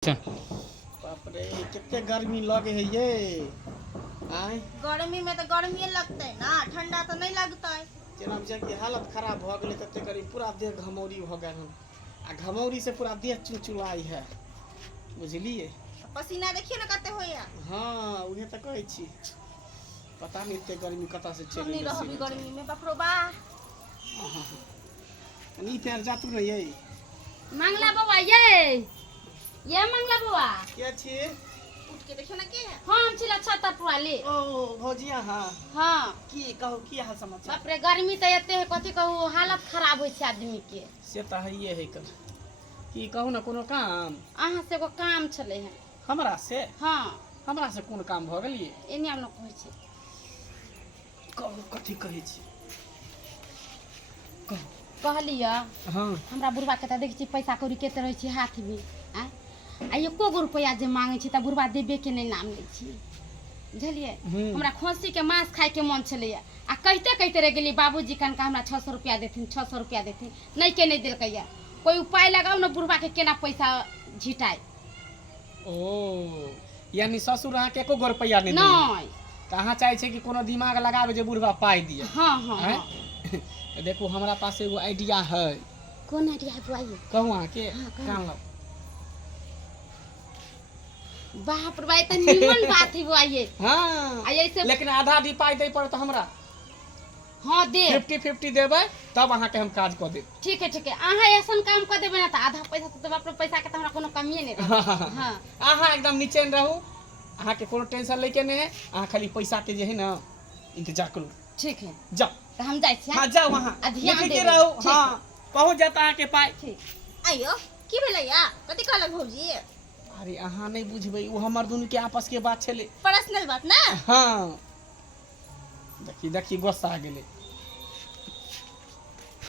बाप रे कितने गर्मी लगे है ये आय गर्मी में तो गर्मी लगता है ना, ठंडा तो नहीं लगता है। जेना की हालत खराब हो गई तब करी पूरा देह घमौरी हो गए हम आ घमौरी से पूरा देह चुचुलाई है बुझलिए। पसीना देखिए ना कते हो या। हाँ उहे तो कहै छी पता नहीं इतने गर्मी कता से चली नहीं रहबी गर्मी में बाप रो बा। नी पैर जातु न ये मंगला बाबा ये मंगला बाबा क्या छी उठ के देखियो ना के है। हम छिला छतर पुआले ओ भौजिया हां हां की कहू की हाल समाचार। बाप रे गर्मी त एते है कथि कहू हालत खराब होय छै आदमी के। से त हइए है कर की कहू ना कोनो काम अहाँ से एगो काम छले है। हमरा से हां हमरा से कोन काम भ गेलिए एने हम न कहै छी कहू कथि कहै छी कहलिया हां हमरा बुढ़वा के त देखै छी पैसा कौड़ी केते रहै छै हाथ में आ एको गो रुपया जे मांगे छी त बुढ़वा देबे के नहीं नाम लै छी बुझलिए। हमरा खोसी के मांस खाए के मन छले आ कहते कहते रह गेली बाबूजी कनका हमरा 600 रुपया देथिन 600 रुपया देथिन नहीं के नहीं देलकैया। कोई उपाय लगाओ ना बुढ़वा के केना पैसा झिटाए। ओ यानी ससुर अहाँ के एको गो रुपया नहीं नहीं कहाँ चाहे छे कि कोनो दिमाग लगावे जे बुढ़वा पाई दिए। हां हां हैं? देखो हमरा पास एगो आइडिया है। कौन आइडिया है बुआई कहूं अहाँ के हाँ, कहूँ। कान लो बाप रे भाई त निमन बात है बुआई। हां आ ऐसे लेकिन आधा दी पाई दे पड़त हमरा हां दे 50-50 देबै तब अहाँ के हम काज क देब। ठीक है अहाँ ऐसन काम कर देबे ना त आधा पैसा तो बाप रे पैसा के त हमरा कोनो कमिए नहीं रह। हां अहाँ एकदम नीचे न रहू अहाँ के कोनो टेंशन लेके नहीं है अहाँ खाली पैसा के जे है ना इंतजार करू। ठीक है जाओ तो हम जाय छी। हां जाओ वहां आ ध्यान लेके देबै। रहू। ठीक हां पहुंच जाता अहाँ के पाई। ठीक आइयो की भेलै या कथि कहलक भौजी। अरे अहाँ नहीं बुझबै वो हमर दुनू के आपस के बात छले। पर्सनल बात ना। हाँ देखी गुस्सा आ गेले।